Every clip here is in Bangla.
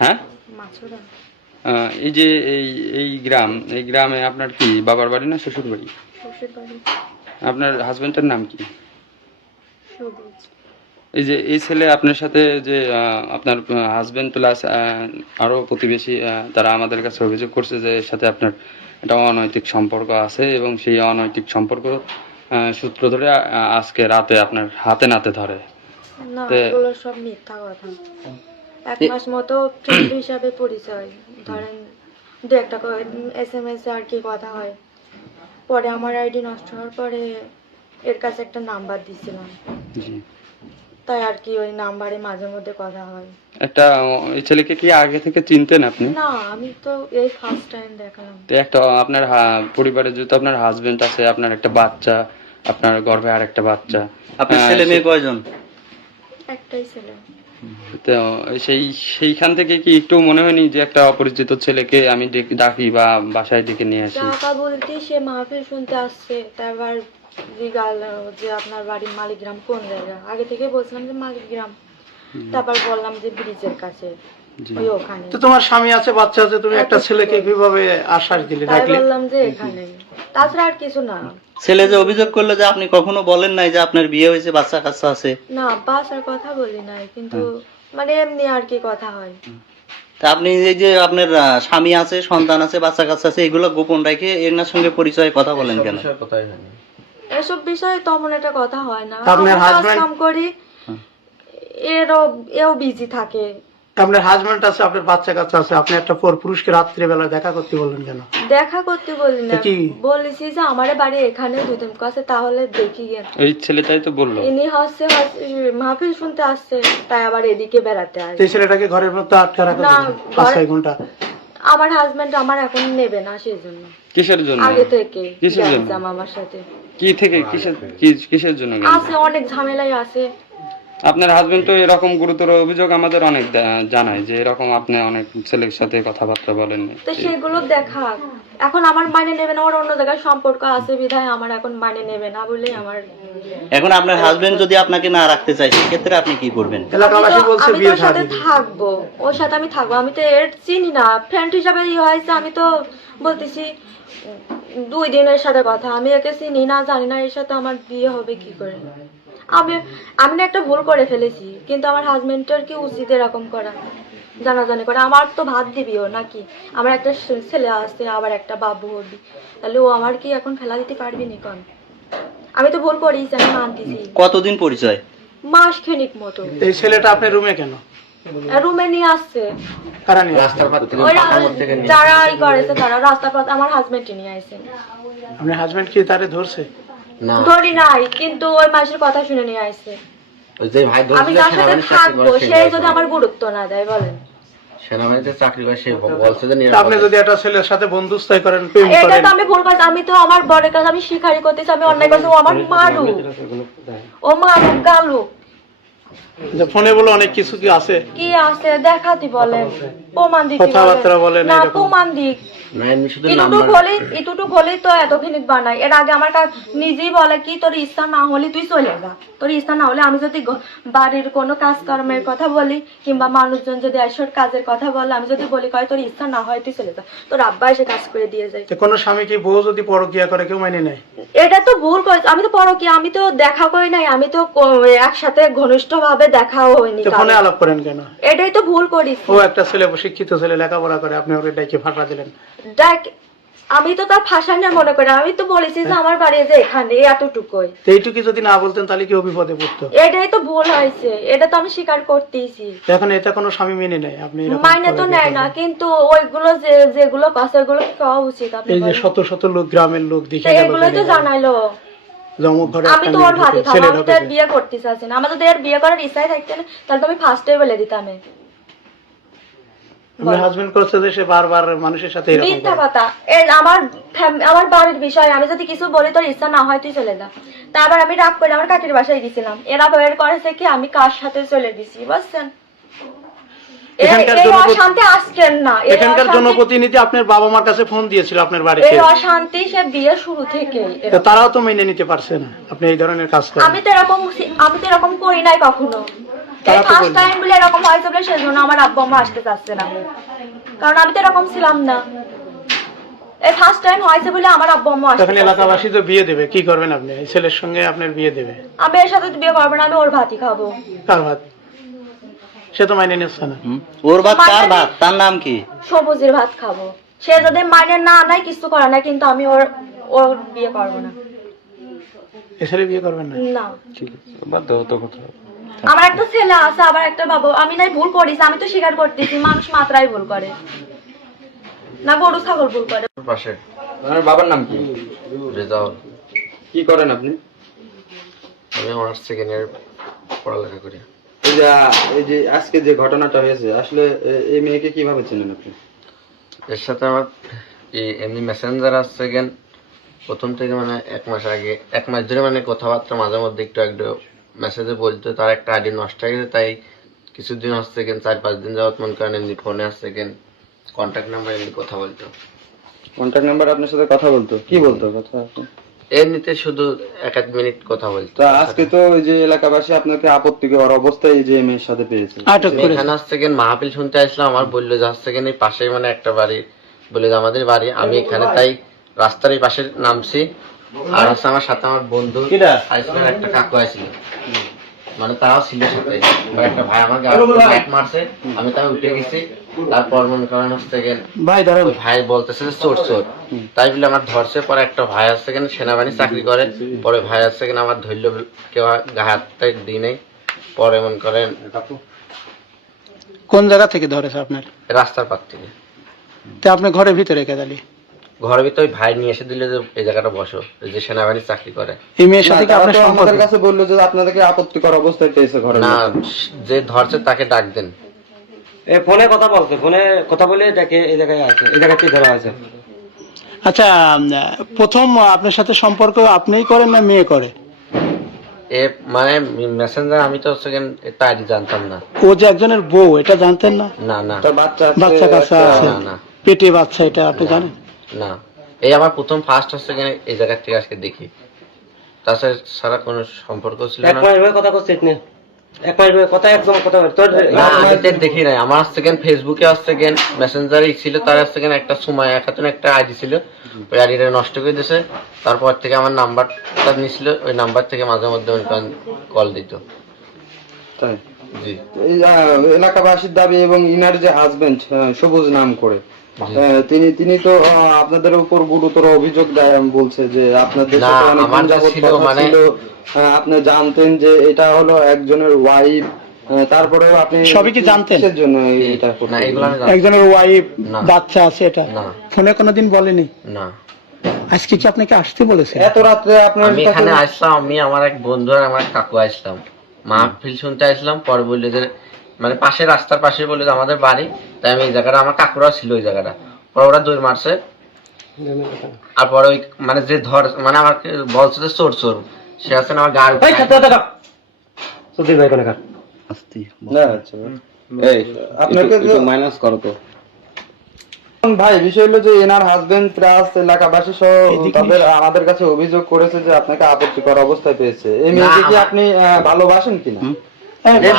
হ্যাঁ, এই যে এই গ্রামে আপনার কি বাবার বাড়ি না শ্বশুর বাড়ি? আপনার হাজবেন্ডের নাম কি? এই যে এই ছেলে আপনার সাথে যে আপনার হাজবেন্ড প্লাস আরো প্রতিবেশী তারা আমাদের কাছে অভিযোগ করছে যে এর সাথে আপনার একটা অনৈতিক সম্পর্ক আছে এবং সেই অনৈতিক সম্পর্ক সূত্র ধরে আজকে রাতে আপনার হাতে নাতে ধরে। না, এগুলো সব মিথ্যা কথা। এক মাস মতো ফ্রেন্ড হিসাবে পরিচয়, ধরেন দু একটা SMS আর কি কথা হয়। পরে আমার আইডি নষ্ট হওয়ার পরে এর কাছে একটা নাম্বার দিয়েছিলাম, তাই আর কি ওই নাম্বারে মাঝে মধ্যে কথা হয়। একটা এই ছেলেকে কি আগে থেকে চিনতেন আপনি? না, আমি তো এই ফার্স্ট টাইম দেখলাম। তো একটা আপনার পরিবারে যেহেতু আপনার হাজবেন্ড আছে, আপনার একটা বাচ্চা, আপনার গর্ভে আর একটা বাচ্চা, আপনার ছেলে মেয়ে কয়জন? একটাই ছেলে। তো সেইখান থেকে কি একটু মনে হয়নি যে একটা অপরিচিত ছেলেকে আমি ডাকি বা বাসায় ডেকে নিয়ে আসি? টাকা বলতে সে মাহফিল শুনতে আসছে, তারপর যে আপনার বাড়ির মালিগ্রাম কোন জায়গা, আগে থেকে বলছিলাম যে মালিগ্রাম, তারপর বললাম যে ব্রিজের কাছে ওই ওখানে। তো তোমার স্বামী আছে, বাচ্চা আছে, তুমি একটা ছেলেকে কিভাবে আশ্বাস দিলে, ডাকলে? বললাম যে এখানে, তাছাড়া আর কিছু না। ছেলে যে অভিযোগ করলো যে আপনি কখনো বলেন নাই যে আপনার বিয়ে হয়েছে, বাচ্চা কাচ্চা আছে? না, বাসার কথা বলি নাই, কিন্তু মানে এমনি আর কি কথা হয়। তা আপনি এই যে আপনার স্বামী আছে, সন্তান আছে, বাচ্চা কাচ্চা আছে, এগুলো গোপন রেখে এনার সঙ্গে পরিচয় কথা বলেন কেন? এসব বিষয়ে তেমন একটা কথা হয় না। আপনার হাজবেন্ড কাম করি, এও বিজি থাকে। আপনার হাজবেন্ড আছে, আপনার বাচ্চা কাচ্চা আছে, আপনি একটা পুরুষকে রাত্রে বেলা দেখা করতে বললেন কেন? দেখা করতে বলি না, বলেছি যে আমারে বাড়ি এখানে দুদিন কাছে, তাহলে দেখি গেন। এই ছেলেটাই তো বললো ইনি হচ্ছে মাহফিল শুনতে আসছে, তাই আবার এদিকে বেড়াতে আসে। এই ছেলেটাকে ঘরের মধ্যে আটকে রাখা না, 5-6 ঘন্টা। আমার হাজবেন্ড আমার এখন নেবে না, সেই জন্য। কিসের জন্য? আগে থেকে কিসের জন্য? আমার সাথে কি থেকে কিসের জন্য? আছে, অনেক ঝামেলাই আছে। আপনার হাজবেন্ড তো এরকম গুরুতর অভিযোগ আমাদের অনেক জানায় যে এরকম আপনি অনেক ছেলের সাথে কথাবার্তা বলেন। তো সেগুলো দেখা, এখন আমার মানে নেবে না, ওর অন্য জায়গায় সম্পর্ক আছে বিধায় আমার এখন মানে নেবে না বলে আমার। এখন আপনার হাজবেন্ড যদি আপনাকে না রাখতে চায়, সেক্ষেত্রে আপনি কি করবেন? এলাকাবাসী বলছে বিয়ে সাথে থাকবো, ওর সাথে আমি থাকবো। আমি তো এর চিনি না, ফ্রেন্ড হিসাবে হয়েছে। আমি তো বলতেছি 2 দিনের সাথে কথা, আমি একে চিনি না, জানি না, এর সাথে আমার বিয়ে হবে কি করে? আমি না একটা ভুল করে ফেলেছি, কিন্তু আমার হাজবেন্ডের কি উচিত এরকম করা, জানাজানি করে? আমার তো ভাত দিবি ও নাকি? আমার একটা ছেলে আসছে, আবার একটা বাবু হবি, তাহলে ও আমার কি এখন ফেলা দিতে পারবি নি? কোন আমি তো ভুল করেছি, আমি মানতেছি। কতদিন পরিচয়? মাস খানিক মতো। এই ছেলেটা আপনার রুমে কেন? রুমে নিয়ে আসছে। কারা নিয়ে আসছে? যারা করেছে তারা রাস্তার পথ আমার হাজবেন্ড নিয়ে আসছে। আপনার হাজবেন্ড কি তারে ধরছে? ধরি নাই, কিন্তু ওই মাসের কথা শুনে নিয়ে আসছে। আমি যার সাথে থাকবো সে যদি আমার গুরুত্ব না দেয়, বলেন। সেনাবাহিনীতে চাকরি করে, সে বলছে যে আপনি যদি একটা ছেলের সাথে বন্ধুত্বই করেন, প্রেম করেন, এটা তো আমি ভুল করছি। আমি তো আমার বড়ের কাছে আমি স্বীকারই করতেছি আমি অন্যায় করছি। ও আমার মারু, ও মারু গালু। যে ফোনে বলে অনেক কিছু কি আছে, কি আছে দেখাতি বলেন, প্রমাণ দিতে কথাবার্তা বলেন, না এরকম প্রমাণ দিক। এটুকু হলেই তো এতখানি বানাই। এর আগে আমার নিজেই বলে কি, তোর ইচ্ছা না হলে তুই চলে যা, তোর ইচ্ছা না হলে। আমি যদি বাড়ির কোনো কাজকর্মের কথা বলি, কিংবা মানুষজন যদি আসর কাজের কথা বলে, আমি যদি বলি কয় তোর ইচ্ছা না হয় তুই চলে যা, তোর আব্বা এসে কাজ করে দিয়ে যায়। কোনো স্বামী কি বউ যদি পরকিয়া করে কেউ মানে নেয়? এটা তো ভুল করে। আমি তো পরকিয়া, আমি তো দেখা করি নাই, আমি তো একসাথে ঘনিষ্ঠ ভাবে দেখাও হয়নি। ফোনে আলাপ করেন কেন? এটাই তো ভুল করিস। ও একটা ছেলে, শিক্ষিত ছেলে, লেখাপড়া করে, আপনি ওরে ডাইকে ফাঁসা দিলেন। আমি তো তার ফাঁসা না মনে করি। আমি তো বলেছি যে আমার বাড়ি যে এখানে, এতটুকুই। এইটুকু যদি না বলতেন তাহলে কি বিপদে পড়তো? এটাই তো ভুল হয়েছে, এটা তো আমি স্বীকার করতেইছি। এখন এটা কোনো স্বামী মেনে নেয়? আপনি মাইনে তো নেয় না, কিন্তু ওইগুলো যেগুলো কাছে ওগুলো খাওয়া উচিত। এই যে শত শত লোক, গ্রামের লোক দেখে এগুলো তো জানাইলো। আমি তো ওর ভাবি খাবো, আমি তো এর বিয়ে করতে চাচ্ছি না। আমার যদি এর বিয়ে করার ইচ্ছাই থাকতে না, তাহলে তো আমি ফার্স্টে বলে দিতাম। আমার হাজবেন্ড করছে যে সে বারবার মানুষের সাথে এরকম মিথ্যা কথা। আমার বাড়ির বিষয়, আমি যদি কিছু বলি তোর ইচ্ছা না হয় তুই চলে যা। তারপর আমি রাগ করে আমার কাকির বাসায় গেছিলাম। এরা বের করেছে কি আমি কার সাথে চলে গেছি, বুঝছেন? এখানকার জনপ্রতিনিধি আপনার বাবা মার কাছে ফোন দিয়েছিল আপনার বাড়িতে। এই অশান্তি সে বিয়ে শুরু থেকে, তারাও তো মেনে নিতে পারছে না আপনি এই ধরনের কাজ করেন। আমি তো এরকম করি নাই কখনো। তারা তো ফার্স্ট বলবে। টাইম বলে এরকম হয়েছে বলে সেজন্য আমার আব্বু আম্মা আসতে চাচ্ছে না, কারণ আমি তো এরকম ছিলাম না। এই ফার্স্ট টাইম হয়েছে বলে আমার আব্বু আম্মা আসতে তখন চাচ্ছে না। এলাকাবাসী তো বিয়ে দেবে, কি করবেন আপনি? এই ছেলের সঙ্গে আপনার বিয়ে দেবে, আমি এর সাথে তো বিয়ে করবো না, আমি ওর ভাতই খাবো। কার ভাত? সে তো মাইনে নিচ্ছে না। ওর ভাত কার ভাত? তার নাম কি? সবুজের ভাত খাবো। সে যদি মানে না নাই কিছু করে না, কিন্তু আমি ওর ওর বিয়ে করবো না। এ ছেলে বিয়ে করবেন না? না, ঠিক আছে, বাদ দাও তো কথা। আমার একটা ছেলে আছে, আবার একটা বাবু। আমি নাই ভুল করিস, আমি তো স্বীকার করতেছি, মানুষ মাত্রাই ভুল করে না, গরু ছাগল ভুল করে। পাশে আপনার বাবার নাম কি? রেজাউল। কি করেন আপনি? আমি অনার্স সেকেন্ড ইয়ার পড়ালেখা করি। এই যে আজকে যে ঘটনাটা হয়েছে, আসলে এই মেয়েকে কিভাবে চেনেন আপনি? এর সাথে আমার এমনি মেসেঞ্জার আছে সেকেন্ড প্রথম থেকে মানে 1 মাস আগে 1 মাস ধরে মানে কথাবার্তা মাঝে মধ্যে একটু একটু মেসেজে বলতো। তার একটা আইডি নষ্ট হয়ে গেছে, তাই কিছুদিন আসছে সেকেন্ড 4-5 দিন যাওয়াত মনে করেন এমনি ফোনে আসছে সেকেন্ড কন্ট্যাক্ট নাম্বার এমনি কথা বলতো। কন্ট্যাক্ট নাম্বার আপনার সাথে কথা বলতো? কি বলতো কথা? এমনিতে শুধু 1-1 মিনিট কথা বলতো। তা আজকে তো ওই যে এলাকাবাসী আপনাকে আপত্তিকর অবস্থায় এই যে মেয়ের সাথে পেয়েছে, আটক করে এখানে আসছে সেকেন্ড মাহফিল শুনতে আসলাম, আমার বললো যে আসছে সেকেন্ড এই পাশেই মানে একটা বাড়ি, বলে যে আমাদের বাড়ি। আমি এখানে তাই রাস্তার এই পাশে নামছি, আর হচ্ছে আমার সাথে আমার বন্ধু আইসমের একটা কাকু আসছিল, মানে তারাও ছিল সাথে। এবার একটা ভাই আমার গায়ে মারছে, আমি তাই উঠে গেছি। তারপর মনে করেন হচ্ছে ভাই ধরেন। ওই ভাই বলতেছে যে চোর চোর, তাই বলে আমার ধরছে। পরে একটা ভাই আসছে কেন সেনাবাহিনী চাকরি করে, পরে ভাই আসছে কেন আমার ধরল, কেউ গায়ে হাতটা দিই নাই। পরে মনে করেন কোন জায়গা থেকে ধরেছে আপনার? রাস্তার পার থেকে। তা আপনি ঘরের ভিতরে কে দালি? ঘরের ভিতরে ওই ভাই নিয়ে এসে দিল যে এই জায়গাটা বসো, এই যে সেনাবাহিনী চাকরি করে। এই মেয়ের সাথে কি না, আপনার তারা তো সম্পর্ক? আমাদের কাছে বললো যে আপনাদেরকে আপত্তিকর অবস্থায় পেয়েছে ঘরের না, মধ্যে। যে ধরছে তাকে ডাক দেন। ফোনে কথা বলছে, ফোনে কথা বলে দেখে এই জায়গায় আছে, এই জায়গাতে ধরা আছে। আচ্ছা, প্রথম আপনার সাথে সম্পর্ক আপনিই করেন না মেয়ে করে? এ মানে মেসেঞ্জার আমি তো সেকেন্ড এটা আইডি জানতাম না। ও যে একজনের বউ, এটা জানতেন না? না না তার বাচ্চা আছে, বাচ্চা কাচ্চা একটা- আছে, না, না। পেটে বাচ্চা, এটা আপনি জানেন? না, এই আমার প্রথম ফার্স্ট হচ্ছে কিনা এই জায়গা থেকে আজকে দেখি, তাছাড়া সারা কোনো সম্পর্ক ছিল এক না। মাস ধরে কথা করছিস না, এক মাস ধরে কথা একদম কথা তোর না, আমি তো দেখি নাই। আমার সেকেন্ড ফেসবুকে সেকেন্ড মেসেঞ্জারে ছিল, তার সেকেন্ড একটা সময় খাতুন একটা আইডি ছিল, ওই আইডিটা নষ্ট করে দিয়েছে। তারপর থেকে আমার নাম্বারটা নিয়েছিল, ওই নাম্বার থেকে মাঝে মধ্যে কল দিত। তাই? জি এই এলাকাবাসীর দাবি এবং ইনার যে হাজবেন্ড সবুজ নাম করে, তিনি তো আপনাদের উপর গুরুতর অভিযোগ দেয়, বলছে যে আপনাদের না, সাথে অনেকদিন আমার যে যাবত ছিল কথা মানে- ছিল, আপনি জানতেন যে এটা হলো একজনের ওয়াইফ, তারপরেও আপনি সবই কি জানতেন? কিসের জন্য এটা না, করতেন? এগুলো আমি জানতাম একজনের ওয়াইফ, না। বাচ্চা আছে, এটা না। ফোনে কোনোদিন বলেনি? না। আজকে কি আপনাকে আসতে বলেছে? এত রাত্রে আপনার আমি কাছে- এখানে আসলাম, আমি আমার এক বন্ধু আর আমার কাকু আসলাম, মাহফিল শুনতে আসলাম। পরে বললে যে মানে পাশে রাস্তার পাশে বললে যে আমাদের বাড়ি, তাই আমি এই জায়গাটা, আমার কাকুরাও ছিল ওই জায়গাটা। পরে ওরা দৌড় মারছে, আর পরে ওই মানে যে ধর মানে আমাকে বলছে যে চোর চোর, সে আছে না আমার গাড়ি ওই খাতে দেখা সুধীর ভাই কোনে কার না, আচ্ছা। এই আপনাকে মাইনাস করো তো ভাই। বিষয় হলো যে এনার হাজবেন্ড প্লাস এলাকাবাসী সহ তাদের আমাদের কাছে অভিযোগ করেছে যে আপনাকে আপত্তিকর অবস্থায় পেয়েছে। এই মেয়েকে কি আপনি ভালোবাসেন কিনা?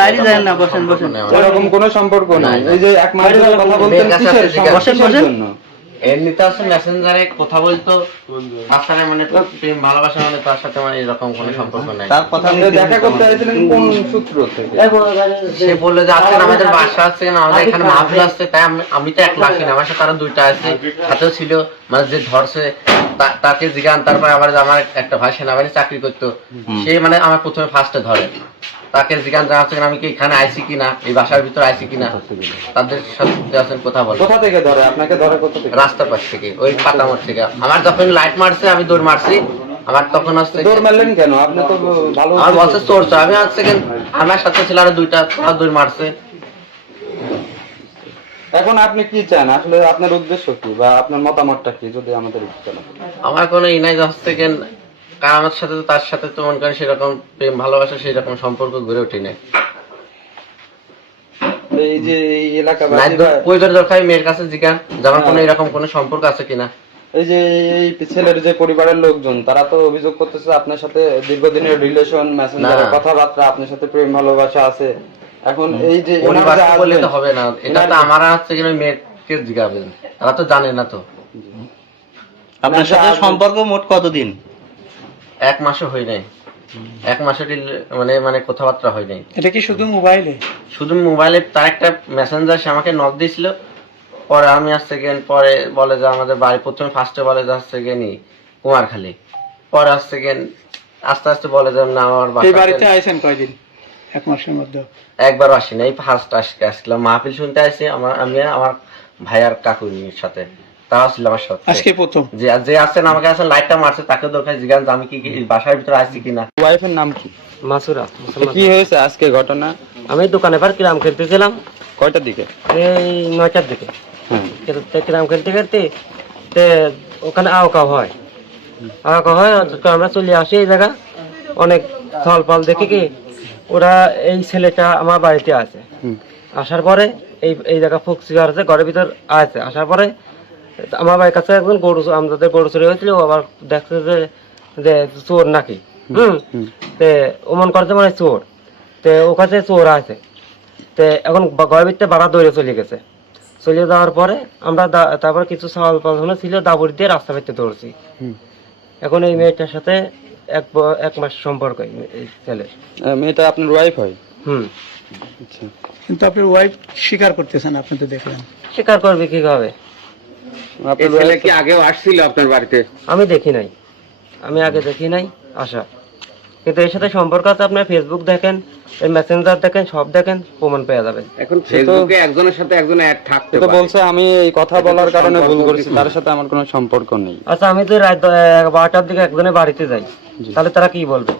বাইরে যায় না, বসেন বসেন। এরকম কোনো সম্পর্ক নাই। এই যে এক মাস ধরে কথা বলতেন মেয়ের কাছে কিসের আপনি জিজ্ঞাসা কিসের জন্য? এমনিতে আছে মেসেঞ্জারে কথা বলতো, তাছাড়া মানে প্রেম ভালোবাসা মানে তার সাথে মানে এরকম কোনো সম্পর্ক নাই। তার কথা আপনি দেখা করতে চাইছিলেন কোন সূত্র থেকে? সে বললো যে আজকে আমাদের বাসা আসছে না, আমাদের এখানে মাহফিল আসছে, তাই আমি তো একলা আসি না, আমার সাথে আরো 2টা আছে, সাথেও ছিল মানে যে ধরছে তাকে জিজ্ঞান। তারপরে আবার আমার একটা ভাই সেনাবাহিনী চাকরি করতো, সে মানে আমার প্রথমে ফার্স্টে ধরে, তাকে জিজ্ঞান জানাচ্ছে আমি কি এখানে আইছি কিনা, এই বাসার ভিতরে আইছি কিনা, তাদের সাথে আছেন কথা বলে। কোথা থেকে ধরে আপনাকে? ধরে কোথা থেকে? রাস্তার পাশ থেকে, ওই পাতামোড় থেকে। আমার যখন লাইট মারছে আমি দৌড় মারছি, আমার তখন আসছে দৌড় মারলেন কেন? আপনি তো ভালো আমার বলছে চোর চোর, আমি আসছে আমার সাথে ছিল আরো 2টা, তারা দৌড় মারছে। এখন আপনি কি চান আসলে? আপনার উদ্দেশ্য কি বা আপনার মতামতটা কি যদি আমাদের একটু জানান? আমার কোনো ইনাই হচ্ছে কেন, কারণ আমার সাথে তো তার সাথে তো মনে করেন সেরকম প্রেম ভালোবাসা সেরকম সম্পর্ক গড়ে ওঠে নাই। এই যে এই এলাকাবাসী প্রয়োজন দরকার মেয়ের কাছে জিজ্ঞান যে আমার কোনো এরকম কোনো সম্পর্ক আছে কিনা। এই যে এই ছেলের যে পরিবারের লোকজন, তারা তো অভিযোগ করতেছে আপনার সাথে দীর্ঘদিনের রিলেশন, মেসেঞ্জারে না। কথাবার্তা, আপনার সাথে প্রেম ভালোবাসা আছে। এখন এই যে পরিবার ওনার যে বললে তো husband- হবে না, এটা তো আমার হচ্ছে কিনা মেয়েকে জিজ্ঞাবেন, তারা তো জানে না তো। আপনার সাথে সম্পর্ক মোট কতদিন? 1 মাসও হয় নাই, 1 মাসের মানে মানে কথাবার্তা হয় নাই। এটা কি শুধু মোবাইলে? শুধু মোবাইলে তার একটা মেসেঞ্জার সে আমাকে নক দিয়েছিল, পরে আমি আসছে গেন, পরে বলে যে আমাদের বাড়ি, প্রথমে ফার্স্টে বলে যে আসছে গেনি কুমারখালী, পরে আসছে গেন আস্তে আস্তে বলে যে না আমার এই বাড়িতে বাড়িতে আইছেন কয়দিন? 1 মাসের মধ্যে? একবার আসি না, এই ফার্স্ট আসলাম মাহফিল শুনতে আসি আমি আমার ভাই আর কাকুর সাথে, তাও ছিল আমার সাথে। আজকে প্রথম? যে যে আসছেন আমাকে আসলে লাইটটা মারছে তাকে দরকার জিজ্ঞাসা যে আমি কি বাসার ভিতরে আসছি কিনা। ওয়াইফের নাম কি? মাসুরা। কি হয়েছে আজকে ঘটনা? আমি দোকানে পার কিরাম খেলতেছিলাম কয়টার দিকে? এই 9টার দিকে। হ্যাঁ। কিরাম খেলতে খেলতে তে ওখানে আওকা হয়, তো আমরা চলে আসি এই জায়গা, অনেক ফল ফল দেখে কি ওরা এই ছেলেটা আমার বাড়িতে আছে। হুম। আসার পরে এই জায়গা ফুকসি আছে, ঘরের ভিতর আছে। আসার পরে আমার বাড়ির কাছে একজন গরু, আমাদের গরু চুরি হয়েছিল, ও আবার দেখছে যে চোর নাকি। তে ওমন করছে মানে চোর, তে ও কাছে চোর আছে। তে এখন ঘরের ভিতরে বাড়া দৌড়ে চলে গেছে। চলে যাওয়ার পরে আমরা তারপরে কিছু সওয়াল পালন ছিল, দাবুর দিয়ে রাস্তা ভিতরে দৌড়ছি। এখন এই মেয়েটার সাথে 1 মাস সম্পর্ক এই ছেলের। মেয়েটা আপনার ওয়াইফ হয়? আচ্ছা। কিন্তু আপনার ওয়াইফ স্বীকার করতেছেন, আপনি তো দেখলেন। স্বীকার করবে কিভাবে? আপনার ছেলে কি আগেও আসছিল আপনার বাড়িতে? আমি দেখি নাই, আমি আগে দেখি নাই আসা, কিন্তু এর সাথে সম্পর্ক আছে। আপনার ফেসবুক দেখেন, এই মেসেঞ্জার দেখেন, সব দেখেন, প্রমাণ পেয়ে যাবেন। এখন ফেসবুকে একজনের সাথে একজনের অ্যাড থাকতে তো বলছে আমি এই কথা বলার কারণে ভুল করেছি, তার সাথে আমার কোনো সম্পর্ক নেই। আচ্ছা, আমি তো রাত 12টার দিকে একজনের বাড়িতে যাই, তাহলে তারা কি বলবে?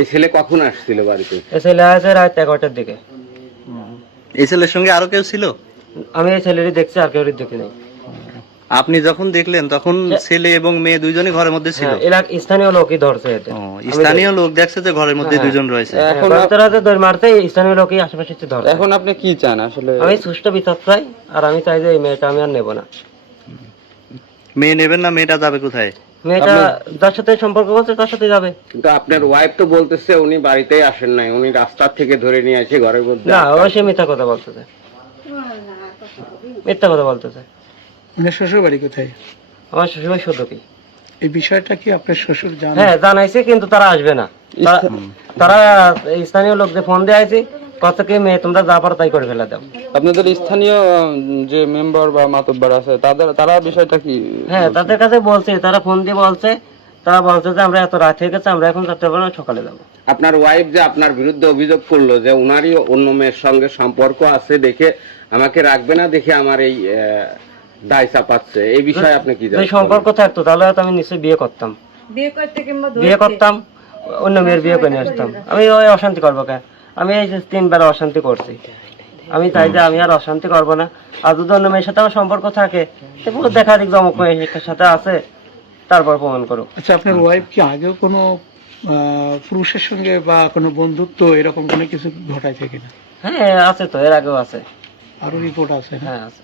এই ছেলে কখন আসছিল বাড়িতে? এ ছেলে আছে রাত 11টার দিকে। এই ছেলের সঙ্গে আরো কেউ ছিল? আমি এই ছেলেরই দেখছি, আর কেউ দেখি নাই। আপনি যখন দেখলেন তখন ছেলে এবং মেয়ে দুইজনই ঘরের মধ্যে ছিল? হ্যাঁ, স্থানীয় লোকই ধরছে এতে। স্থানীয় লোক দেখছে যে ঘরের মধ্যে দুজন রয়েছে। এখন দৌড় মারতে স্থানীয় লোকই আশেপাশে ধরছে। এখন আপনি কি চান আসলে? আমি সুষ্ঠু বিচার চাই, আর আমি চাই যে এই মেয়েটা আমি আর নেবো না। মেয়ে নেবেন না? মেয়েটা যাবে কোথায়? মেয়েটা যার সাথে সম্পর্ক করছে তার সাথে যাবে। কিন্তু আপনার ওয়াইফ তো বলতেছে উনি বাড়িতেই আসেন নাই, উনি রাস্তা থেকে ধরে নিয়ে এসে ঘরের মধ্যে। না, ও সে মিথ্যা কথা বলতেছে, মিথ্যা কথা বলতেছে। আপনার শ্বশুর বাড়ি কোথায়? আমার শ্বশুর শুধু কি এই বিষয়টা কি আপনার শ্বশুর জানেন? হ্যাঁ জানাইছে, কিন্তু তারা আসবে না। তারা স্থানীয় লোকদের ফোন দিয়ে আইছে, কত কি মেয়ে তোমরা যা পারো তাই করে ফেলে দাও। আপনাদের স্থানীয় যে মেম্বার বা মাতব্বর আছে তারা বিষয়টা কি? হ্যাঁ, তাদের কাছে বলছে, তারা ফোন দিয়ে বলছে, তারা বলছে যে আমরা এত রাত হয়ে গেছে, আমরা এখন যাতে পারবো না, সকালে যাবো। আপনার ওয়াইফ যে আপনার বিরুদ্ধে অভিযোগ করলো যে উনারই অন্য মেয়ের সঙ্গে সম্পর্ক আছে দেখে আমাকে রাখবে না, দেখে আমার এই দায় চাপাচ্ছে, এই বিষয়ে আপনি কি যদি জানেন? সম্পর্ক থাকতো তাহলে হয়তো আমি নিশ্চয়ই বিয়ে করতাম, অন্য মেয়ের বিয়ে করে নিয়ে আসতাম। আমি ওই অশান্তি করবো কেন? আমি এই যে 3 বেলা অশান্তি করছি, আমি চাই যে আমি আর অশান্তি করবো না। আর যদি অন্য মেয়ের সাথে আমার সম্পর্ক থাকে, পুরো দেখা দিক অমুক মেয়ের সাথে আছে, তারপর প্রমাণ করো। আচ্ছা, আপনার ওয়াইফ কি আগেও কোনো পুরুষের সঙ্গে বা কোনো বন্ধুত্ব এরকম কোনো কিছু ঘটাইছে কিনা? হ্যাঁ আছে তো, এর আগেও আছে। আরো রিপোর্ট আছে? হ্যাঁ আছে।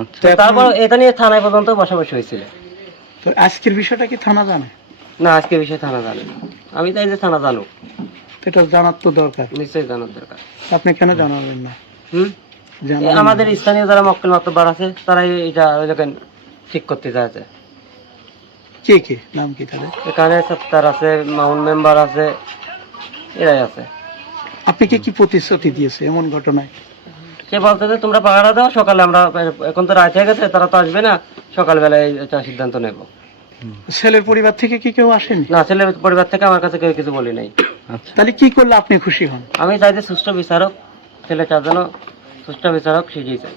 আচ্ছা। তো এখন- তারপর এটা নিয়ে থানায় পর্যন্ত বসাবসি হয়েছিল। তো আজকের বিষয়টা কি থানা জানে? না, আজকে বিষয়ে থানা জানে না। আমি চাই যে থানা জানুক, তো এটা জানার তো দরকার। নিশ্চয়ই জানার দরকার। আপনি কেন জানালেন না? এই আমাদের স্থানীয় যারা মক্কেল মাতব্বর আছে, তারাই এটা ওইরকম ঠিক করতে চাইছে। কে কে, নাম কি তাদের? এখানে সত্তার আছে, মাউন্ট মেম্বার আছে, এরাই আছে। আপনি কি প্রতিশ্রুতি দিয়েছে এমন ঘটনায়? সে বলতে যে তোমরা পাহারা দাও, সকালে আমরা, এখন তো রাত হয়ে গেছে, তারা তো আসবে না, সকালবেলায় এটা সিদ্ধান্ত নেব। ছেলের পরিবার থেকে কি কেউ আসেনি? না, ছেলের পরিবার থেকে আমার কাছে কেউ কিছু বলি নাই। তাহলে কি করলে আপনি খুশি হন? আমি চাই যে সুষ্ঠু বিচারক, ছেলেটার জন্য সুষ্ঠু বিচারক শিখিয়েছে।